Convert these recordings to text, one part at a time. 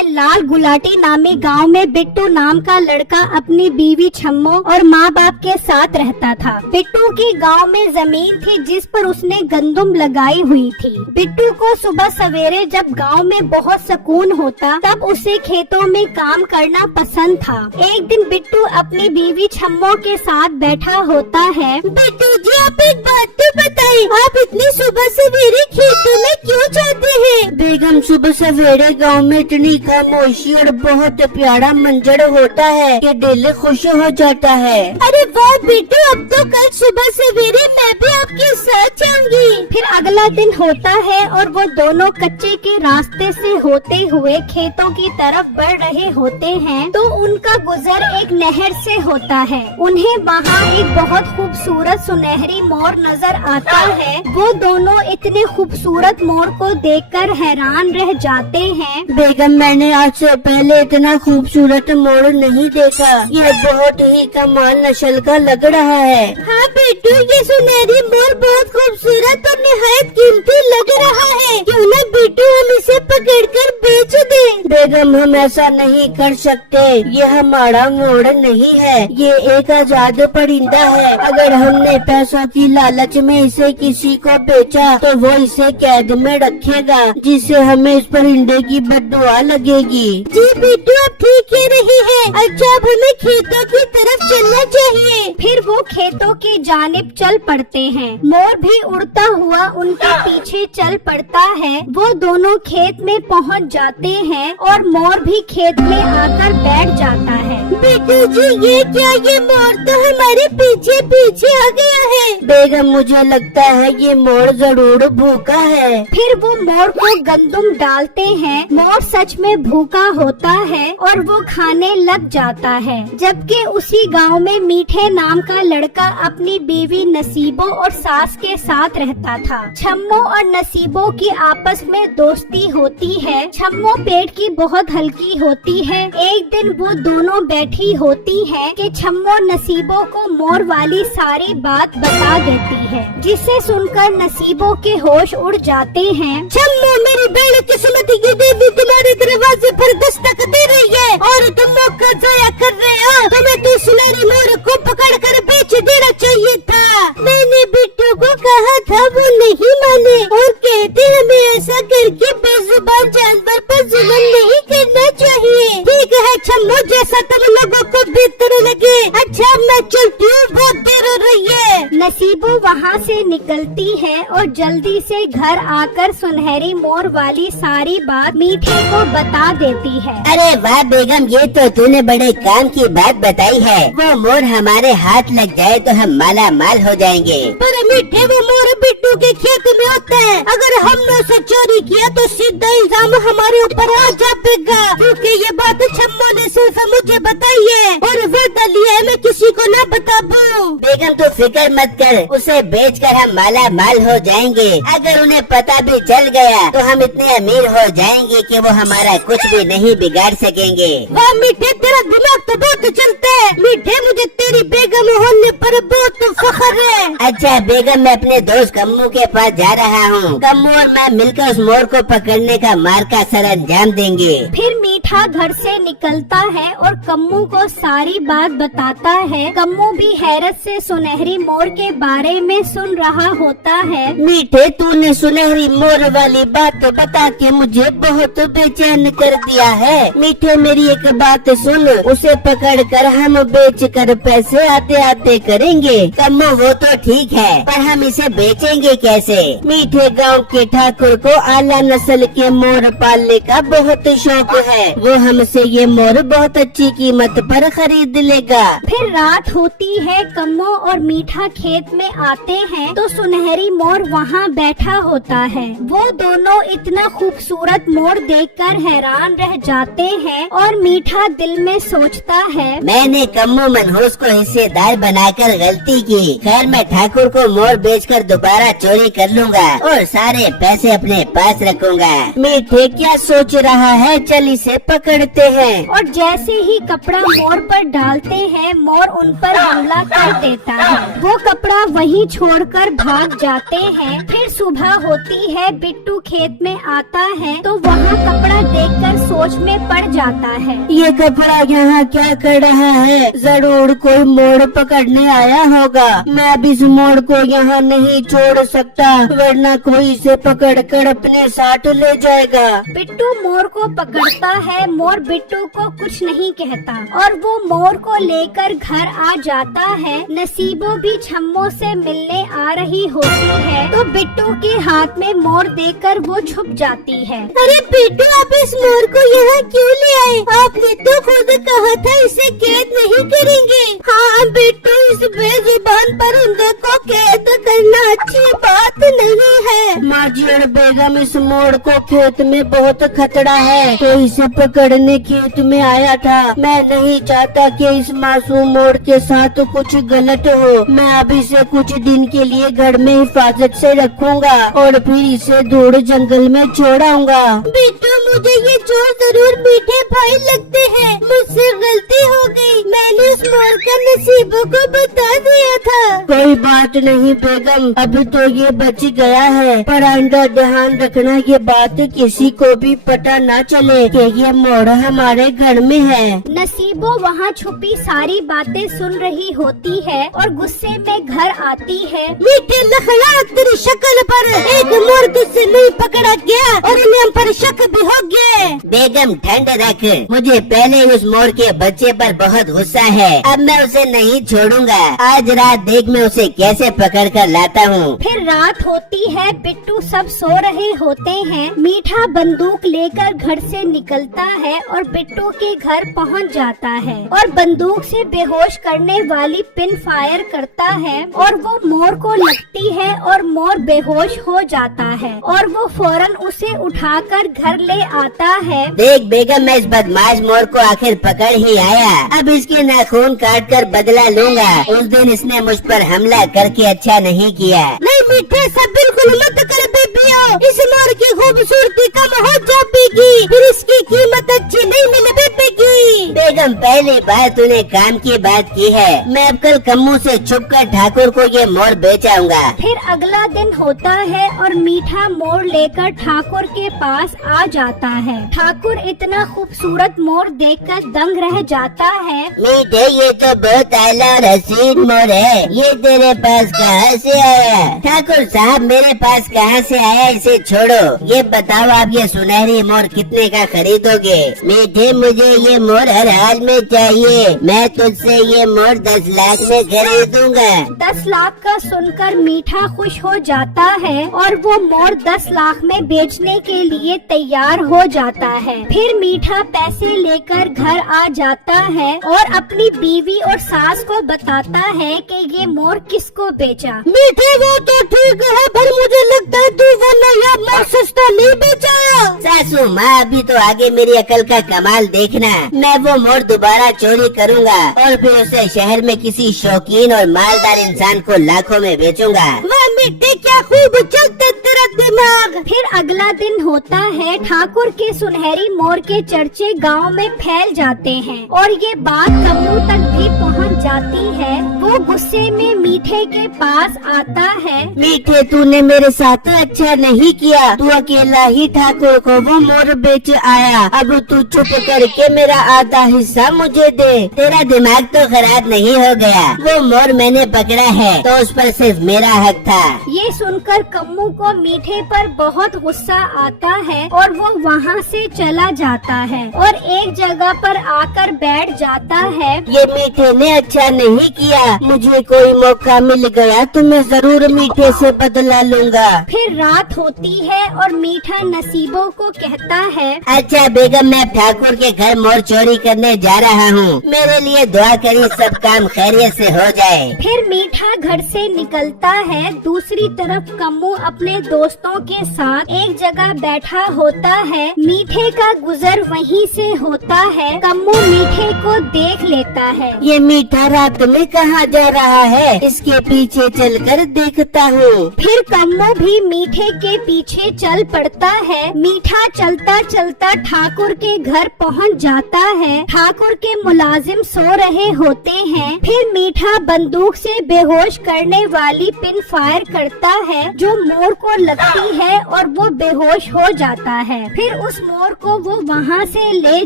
लाल गुलाटी नामी गांव में बिट्टू नाम का लड़का अपनी बीवी छम्मो और माँ बाप के साथ रहता था। बिट्टू की गांव में जमीन थी जिस पर उसने गंदुम लगाई हुई थी। बिट्टू को सुबह सवेरे जब गांव में बहुत सुकून होता तब उसे खेतों में काम करना पसंद था। एक दिन बिट्टू अपनी बीवी छम्मो के साथ बैठा होता है। बिट्टू जी, आप एक बात तो बताइए, आप इतनी सुबह सवेरे खेतों में क्यों जाते हैं? बेगम, सुबह सवेरे गांव में इतनी खामोशी और बहुत प्यारा मंजर होता है कि दिल खुश हो जाता है। अरे वाह बिट्टू, अब तो कल सुबह सवेरे मैं भी आपके साथ जाऊंगी। फिर अगला दिन होता है और वो दोनों कच्चे के रास्ते से होते हुए खेतों की तरफ बढ़ रहे होते हैं तो उनका गुजर एक नहर से होता है। उन्हें वहाँ एक बहुत खूबसूरत सुनहरी मोर नजर आता है। वो दोनों इतने खूबसूरत मोर को देखकर हैरान रह जाते हैं। बेगम, मैंने आज से पहले इतना खूबसूरत मोर नहीं देखा। ये बहुत ही कमाल नस्ल का लग रहा है। हाँ बिट्टू, ये सुनहरी मोर बहुत खूबसूरत और निहायत कीमती लग रहा है। क्यों न बिट्टू हम इसे पकड़कर बेच दें? बेगम, हम ऐसा नहीं कर सकते। ये हमारा मोर नहीं है, ये एक आजाद परिंदा है। अगर हमने पैसों की लालच में इसे किसी को बेचा तो वो इसे कैद में रखेगा, जिससे हमें इस परिंदे की बद्दुआ लगेगी। जी बिट्टू, आप ठीक कह रही है। अच्छा, अब हमें खेतों की तरफ चलना चाहिए। फिर वो खेतों की जानिब चल पड़ते हैं। मोर भी उड़ता हुआ उनके पीछे चल पड़ता है। वो दोनों खेत में पहुंच जाते हैं और मोर भी खेत में आकर बैठ जाता है। बिट्टू जी, ये क्या? ये मोर तो हमारे पीछे पीछे आ गया है। बेगम, मुझे लगता है ये मोर जरूर भूखा है। फिर वो मोर को गंदुम डालते हैं। मोर सच में भूखा होता है और वो खाने लग जाता है। जबकि उसी गांव में मीठे नाम का लड़का अपनी बीवी नसीबो और सास के साथ रहता था। छम्मो और नसीबो की आपस में दोस्ती होती है। छम्मो पेट की बहुत हल्की होती है। एक दिन वो दोनों बैठी होती है कि छम्मो नसीबो को मोर वाली सारी बात बता देती है, जिसे सुनकर नसीबो के होश उड़ जाते हैं। छम्मो, मेरी बहन किस्मत की देवी तुम्हारे दरवाजे पर दस्तक दे रही है और तुम मौका जाया कर रहे हो। तुम्हें तो सुनहरी मोर को पकड़ कर बेच देना चाहिए था। मैंने बिट्टू को कहा था, वो नहीं माने और कहते हमें ऐसा करके बेजुबान जानवर पर जुल्म नहीं करना चाहिए। ठीक है छम्मो, जैसा तुम लोगों को बेहतर लगे। अच्छा, मैं चलती हूँ, बहुत देर हो रही है। नसीबो वहाँ से निकलती है और जल्दी से घर आकर सुनहरी मोर वाली सारी बात मीठे को बता देती है। अरे वाह बेगम, ये तो तूने बड़े काम की बात बताई है। वो मोर हमारे हाथ लग जाए तो हम माला माल हो जाएंगे। पर मीठे, वो मोर बिट्टू के खेत में होता है। अगर हमने उसे चोरी किया तो सीधा इल्जाम हमारे ऊपर आ जाएगा, क्योंकि ये बात छम्मो ने सिर्फ मुझे बताई है और वादा लिया है मैं किसी को न बता पाऊँ। बेगम, तू फिक्र मत कर, उसे बेचकर हम माला माल हो जाएंगे। अगर उन्हें पता भी चल गया तो हम इतने अमीर हो जाएंगे कि वो हमारा कुछ भी नहीं बिगाड़ सकेंगे। वाह मीठे, तेरा दिमाग तो बहुत चलता है। मीठे, मुझे तेरी बेगम होने पर बहुत फख्र है। अच्छा बेगम, मैं अपने दोस्त कम्मू के पास जा रहा हूँ। कम्मू और मैं मिलकर उस मोर को पकड़ने का मार का सर अंजाम देंगे। फिर मीठा घर से निकलता है और कम्मू को सारी बात बताता है। कम्मू भी हैरत से सुनहरी मोर के बारे में सुन रहा होता है। मीठे, तूने सुनहरी मोर वाली बात बता के मुझे बहुत बेचैन कर दिया है। मीठे, मेरी एक बात सुन, उसे पकड़ कर हम बेच कर पैसे आते आते करेंगे। कम्मू, वो तो ठीक है, पर हम इसे बेचेंगे कैसे? मीठे, गांव के ठाकुर को आला नस्ल के मोर पालने का बहुत शौक है। वो हमसे ये मोर बहुत अच्छी कीमत पर खरीद लेगा। फिर रात होती है। कम्मो और मीठा खेत में आते हैं तो सुनहरी मोर वहाँ बैठा होता है। वो दोनों इतना खूबसूरत मोर देखकर हैरान रह जाते हैं और मीठा दिल में सोचता है, मैंने कम्मू मनहूस को हिस्सेदार बनाकर गलती की। खैर, मैं ठाकुर को मोर बेचकर दोबारा चोरी कर लूँगा और सारे पैसे अपने पास रखूँगा। मीठे, क्या सोच रहा है? चल इसे पकड़ते हैं। और जैसे ही कपड़ा मोर पर डालते हैं, मोर उन पर हमला कर देता है। वो कपड़ा वहीं छोड़कर भाग जाते हैं। फिर सुबह होती है। बिट्टू खेत में आता है तो वहाँ कपड़ा देखकर सोच में पड़ जाता है। ये कपड़ा यहाँ क्या कर रहा है? जरूर कोई मोड़ पकड़ने आया होगा। मैं अब इस मोड़ को यहाँ नहीं छोड़ सकता, वरना कोई इसे पकड़कर अपने साथ ले जाएगा। बिट्टू मोर को पकड़ता है। मोर बिट्टू को कुछ नहीं कहता और वो मोर को लेकर घर आ जाता है। नसीबो भी छम्मो से मिलने आ रही होती है तो बिट्टू के हाथ में मोर देकर वो छुप जाती है। अरे बिट्टू, आप इस मोर को यहाँ क्यों ले आए? आपने तो खुद कहा था इसे कैद नहीं करेंगे। हाँ बिट्टू, इस बेजुबान परिंदे को कैद करना अच्छी बात नहीं है। माजी और बेगम, इस मोड़ को खेत में बहुत खतरा है तो इसे पकड़ने खेत में आया था। मैं नहीं चाहता कि इस मासूम मोड़ के साथ कुछ गलत हो। मैं अब इसे कुछ दिन के लिए घर में हिफाजत से रखूंगा और फिर इसे दूर जंगल में छोड़ाऊंगा। बिट्टू, मुझे ये चोर जरूर मीठे भाई लगते हैं। मुझसे गलती हो गई, मैंने उस मोर का नसीबों को बता दिया था। कोई बात नहीं बेगम, अभी तो ये बच गया है, पर आइंदा ध्यान रखना ये बात किसी को भी पता न चले कि ये मोड़ हमारे घर में है। नसीबो वहाँ छुपी सारी बातें सुन रही होती है और गुस्से में घर आती है। मीठे लखड़ा, तेरी शक्ल पर एक मोर तुझसे नहीं पकड़ा गया और इन्हें हम पर शक भी हो गया। बेगम ठंड रख, मुझे पहले उस मोर के बच्चे पर बहुत गुस्सा है। अब मैं उसे नहीं छोड़ूंगा। आज रात देख मैं उसे कैसे पकड़ कर लाता हूँ। फिर रात होती है। बिट्टू सब सो रहे होते हैं। मीठा बंदूक लेकर घर से निकलता है और बिट्टू के घर पहुंच जाता है और बंदूक से बेहोश करने वाली पिन फायर करता है और वो मोर को लगती है और मोर बेहोश हो जाता है और वो फौरन उसे उठाकर घर ले आता है। देख बेगम, मैं इस बदमाश मोर को आखिर पकड़ ही आया। अब इसके नाखून काट कर बदला लूंगा। उस दिन इसने मुझ पर हमला करके अच्छा नहीं किया। नहीं मीठे, सब बिल्कुल मत कर बेबियो। इस मोर की खूबसूरती कम हो जाएगी, फिर इसकी कीमत अच्छी नहीं मिल बेबेगी। बेगम, पहली बार तूने काम की बात की है। मैं अब कल कम्मू से छुपकर ठाकुर को ये मोर बेचाऊंगा। फिर अगला दिन होता है और मीठा मोर लेकर ठाकुर के पास आ जाता है। ठाकुर इतना खूबसूरत मोर देखकर दंग रह जाता है। मीठे, ये तो बहुत आला और हसीन मोर है। ये तेरे पास कहाँ से आया? ठाकुर साहब, मेरे पास कहाँ से आया? इसे छोड़ो। ये बताओ, आप ये सुनहरी मोर कितने का खरीदोगे? मीठे, मुझे ये मोर हर हाल में चाहिए। मैं तुझसे ये मोर 10 लाख में खरीदूंगा। 10 लाख का सुनकर मीठा खुश हो जाता है और वो मोर 10 लाख में बेचने के लिए तैयार हो जाता है। फिर मीठा पैसे लेकर घर आ जाता है और अपनी बीवी और सास को बताता है कि ये मोर किसको बेचा। मीठे, वो तो ठीक है, पर मुझे लगता है तू वो नया मोर सस्ता नहीं बेचाया। सासू माँ, अभी तो आगे मेरी अकल का कमाल देखना। मैं वो मोर दोबारा चोरी करूँगा और फिर उसे शहर में किसी शौकीन और मालदार इंसान को लाखों में बेचूंगा। वाह मीठे, क्या खूब चलता तेरा दिमाग। फिर अगला दिन होता है। ठाकुर के सुनहरी मोर के चर्चे गांव में फैल जाते हैं और ये बात कम्मू तक भी पहुंच जाती है। वो गुस्से में मीठे के पास आता है। मीठे, तूने मेरे साथ अच्छा नहीं किया। तू अकेला ही ठाकुर को वो मोर बेच आया। अब तू चुप करके मेरा आधा हिस्सा मुझे दे। तेरा दिमाग तो खराब नहीं हो गया? वो मोर मैंने पकड़ा है तो उस पर सिर्फ मेरा हक था। ये सुनकर कम्मू को मीठे पर बहुत गुस्सा आता है और वो वहाँ से चला जाता है और एक जगह पर आकर बैठ जाता है। ये मीठे ने अच्छा नहीं किया। मुझे कोई मौका मिल गया तो मैं जरूर मीठे से बदला लूंगा। फिर रात होती है और मीठा नसीबों को कहता है, अच्छा बेगम, मैं ठाकुर के घर मोर चोरी करने जा रहा हूँ। मेरे लिए दुआ करी, सब काम खैरियत से हो जाए। फिर मीठा घर से निकलता है। दूसरी तरफ कम्मू अपने दोस्तों के साथ एक जगह बैठा होता है। मीठे का गुजर वहीं से होता है। कम्मू मीठे को देख लेता है। ये मीठा मीठा रात में कहाँ जा रहा है, इसके पीछे चलकर देखता हूँ। फिर कम्मो भी मीठे के पीछे चल पड़ता है। मीठा चलता चलता ठाकुर के घर पहुंच जाता है। ठाकुर के मुलाजिम सो रहे होते हैं। फिर मीठा बंदूक से बेहोश करने वाली पिन फायर करता है जो मोर को लगती है और वो बेहोश हो जाता है। फिर उस मोर को वो वहाँ से ले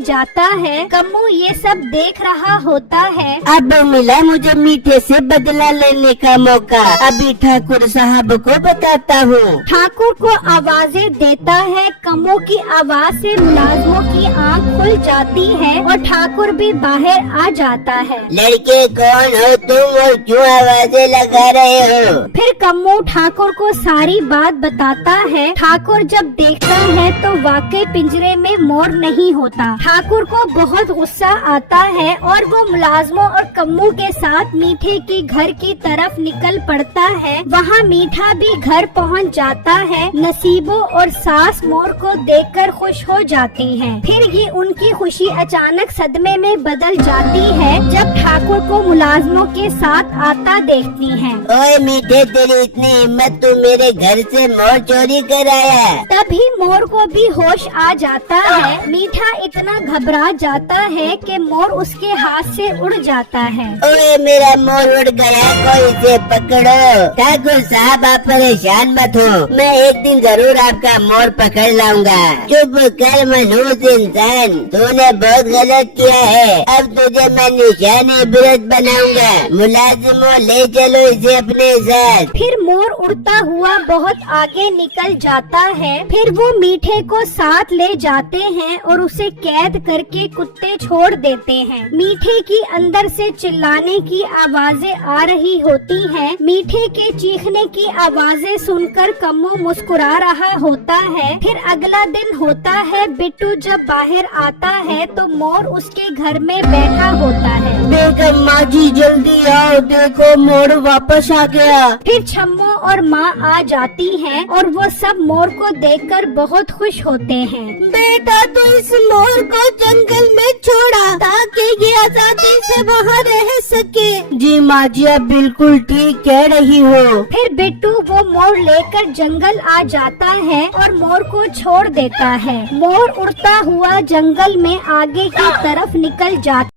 जाता है। कम्मो ये सब देख रहा होता है। अब मिला मुझे मीठे से बदला लेने का मौका। अभी ठाकुर साहब को बताता हूँ। ठाकुर को आवाजें देता है। कम्मो की आवाज से मुलाजिमों की आंख खुल जाती है और ठाकुर भी बाहर आ जाता है। लड़के कौन हो तुम और क्यों आवाजें लगा रहे हो? फिर कम्मो ठाकुर को सारी बात बताता है। ठाकुर जब देखता है तो वाकई पिंजरे में मोर नहीं होता। ठाकुर को बहुत गुस्सा आता है और वो मुलाजिमों और कम्मो के साथ मीठे के घर की तरफ निकल पड़ता है। वहाँ मीठा भी घर पहुँच जाता है। नसीबो और सास मोर को देखकर खुश हो जाती हैं। फिर ये उनकी खुशी अचानक सदमे में बदल जाती है जब ठाकुर को मुलाजिमों के साथ आता देखती हैं। ओए मीठे, तेरी इतनी हिम्मत, तू मेरे घर से मोर चोरी कर आया? तभी मोर को भी होश आ जाता है। मीठा इतना घबरा जाता है कि मोर उसके हाथ से उड़ जाता है। ओए मेरा मोर उड़ गया, कोई इसे पकड़ो। ठाकुर साहब आप परेशान मत हो, मैं एक दिन जरूर आपका मोर पकड़ लाऊंगा। चुप कर मनहूस इंसान, तूने बहुत गलत किया है। अब तुझे मैं निशानी इबरत बनाऊंगा। मुलाजिमों ले चलो इसे अपने साथ। फिर मोर उड़ता हुआ बहुत आगे निकल जाता है। फिर वो मीठे को साथ ले जाते हैं और उसे कैद करके कुत्ते छोड़ देते हैं। मीठे की अंदर से चिल्लाने की आवाजें आ रही होती हैं। मीठे के चीखने की आवाजें सुनकर कम्मो मुस्कुरा रहा होता है। फिर अगला दिन होता है। बिट्टू जब बाहर आता है तो मोर उसके घर में बैठा होता है। बेगम माँ जी जल्दी आओ, देखो मोर वापस आ गया। फिर छम्मो और माँ आ जाती हैं और वो सब मोर को देखकर बहुत खुश होते हैं। बेटा तो इस मोर को जंगल में छोड़ा ताकि ये आजादी से वहाँ रह सके। जी माँ जी, आप बिल्कुल ठीक कह रही हो। फिर बिट्टू वो मोर लेकर जंगल आ जाता है और मोर को छोड़ देता है। मोर उड़ता हुआ जंगल में आगे की तरफ निकल जाता